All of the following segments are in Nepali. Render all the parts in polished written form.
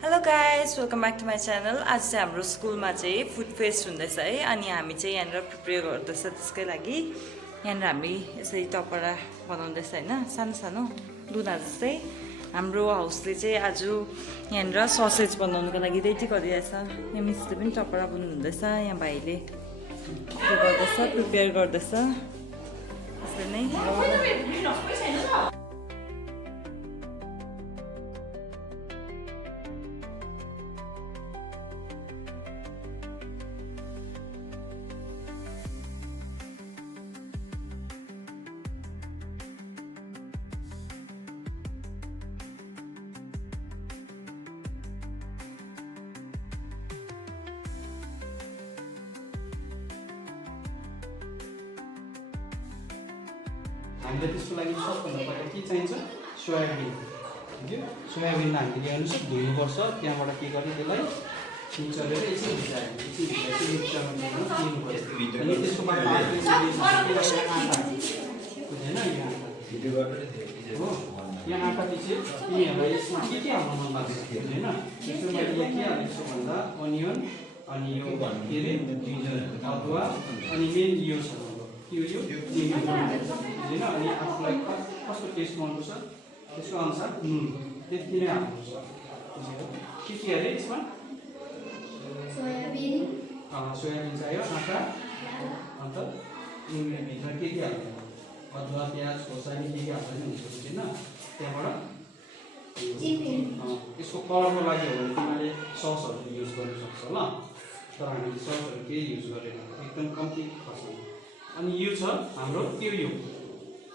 Hello guys, welcome back to my channel. आज चाहिँ हाम्रो स्कुलमा चाहिँ फुड फेस्ट हुँदैछ है। अनि हामी चाहिँ यहाँनिर प्रिपेयर गर्दैछ त्यसकै लागि। यहाँनिर हामी यसरी टपरा बनाउँदैछ होइन, सानो सानो लुना जस्तै। हाम्रो हाउसले चाहिँ आज यहाँनिर ससेज बनाउनुको लागि रेडी गरिरहेछ। यहाँ मिसले पनि टपरा बनाउनु हुँदैछ, यहाँ भाइले गर्दैछ, प्रिपेयर गर्दैछ यसरी नै। हामीले त्यसको लागि सबभन्दा पहिला के चाहिन्छ? सोयाबिन। ओके, सोयाबिनलाई हामीले अनुसार धुनुपर्छ। त्यहाँबाट के गर्ने, त्यसलाई निचलेर एकछिन भिजायो, एकछिन मिक्सरमा दिनुपर्छ। अनि त्यसको बाद बुझेन, यो आँटा हो। यहाँ आँटा पछि तिमीहरूलाई यसमा के हाल्नु मन लाग्छ बुझेन? त्यसमा मैले यहाँ के हालेको छु भन्दा अनियन, अनि यो के अरे अदुवा, अनि मेन यो छ यो बुझेन? अनि आफूलाई कस्तो टेस्ट मनपर्छ त्यसको अनुसार नुन त्यति नै हाल्नुपर्छ। बुझ्यो? के अरे यसमा सोयाबिन चाहियो, आँटा, अन्त भित्र के हाल्नु, अदुवा, प्याज, खोर्सानी के हाल्दा पनि हुन्छ बुझेन? त्यहाँबाट यसको कलरको लागि हो भने तिमीले ससहरू युज गर्न सक्छ ल। तर हामीले ससहरू केही युज गरेन, एकदम कम्ती खर्च। अनि यो छ हाम्रो त्यो यो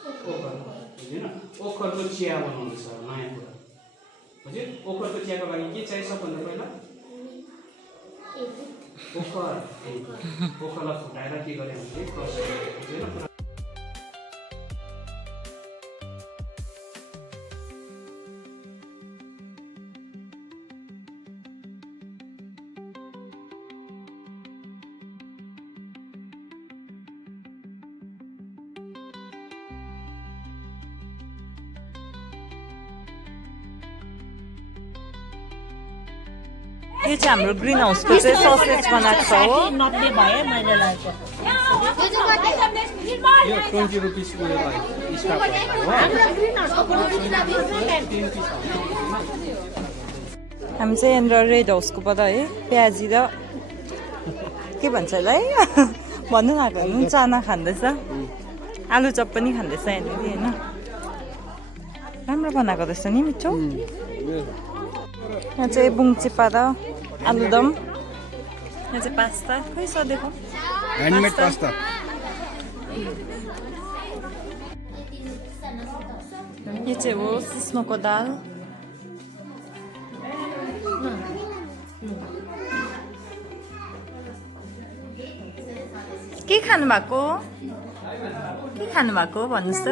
ओखर, बुझेन? ओखरको चिया बनाउँदैछ नयाँ कुरा, बुझ्यो? ओखरको चियाको लागि के चाहिन्छ सबभन्दा पहिला? ओखरलाई फुटाएर के गरे भने क्रस गरे, बुझेन? यो चाहिँ हाम्रो ग्रिन हाउसको चाहिँ ससेज बनाएको छ हो। 90 भयो मैले लाग्यो। यो 20 रुपीस उयो भयो स्टाफ हो। हामी चाहिँ यहाँनिर रेड हाउसकोबाट है प्याजी र के भन्छ यसलाई भन्नु न, चाना खाँदैछ, आलु चप पनि खाँदैछ यहाँनिर होइन। राम्रो बनाएको रहेछ नि, मिठो। यहाँ चाहिँ बुङचिप्पा र आलुदम, यहाँ चाहिँ पास्ता, खै सधैँको ह्यान्डमेड पास्ता। यो चाहिँ हो सिस्नोको दाल। के खानु भएको? के खानु भएको भन्नुहोस् त।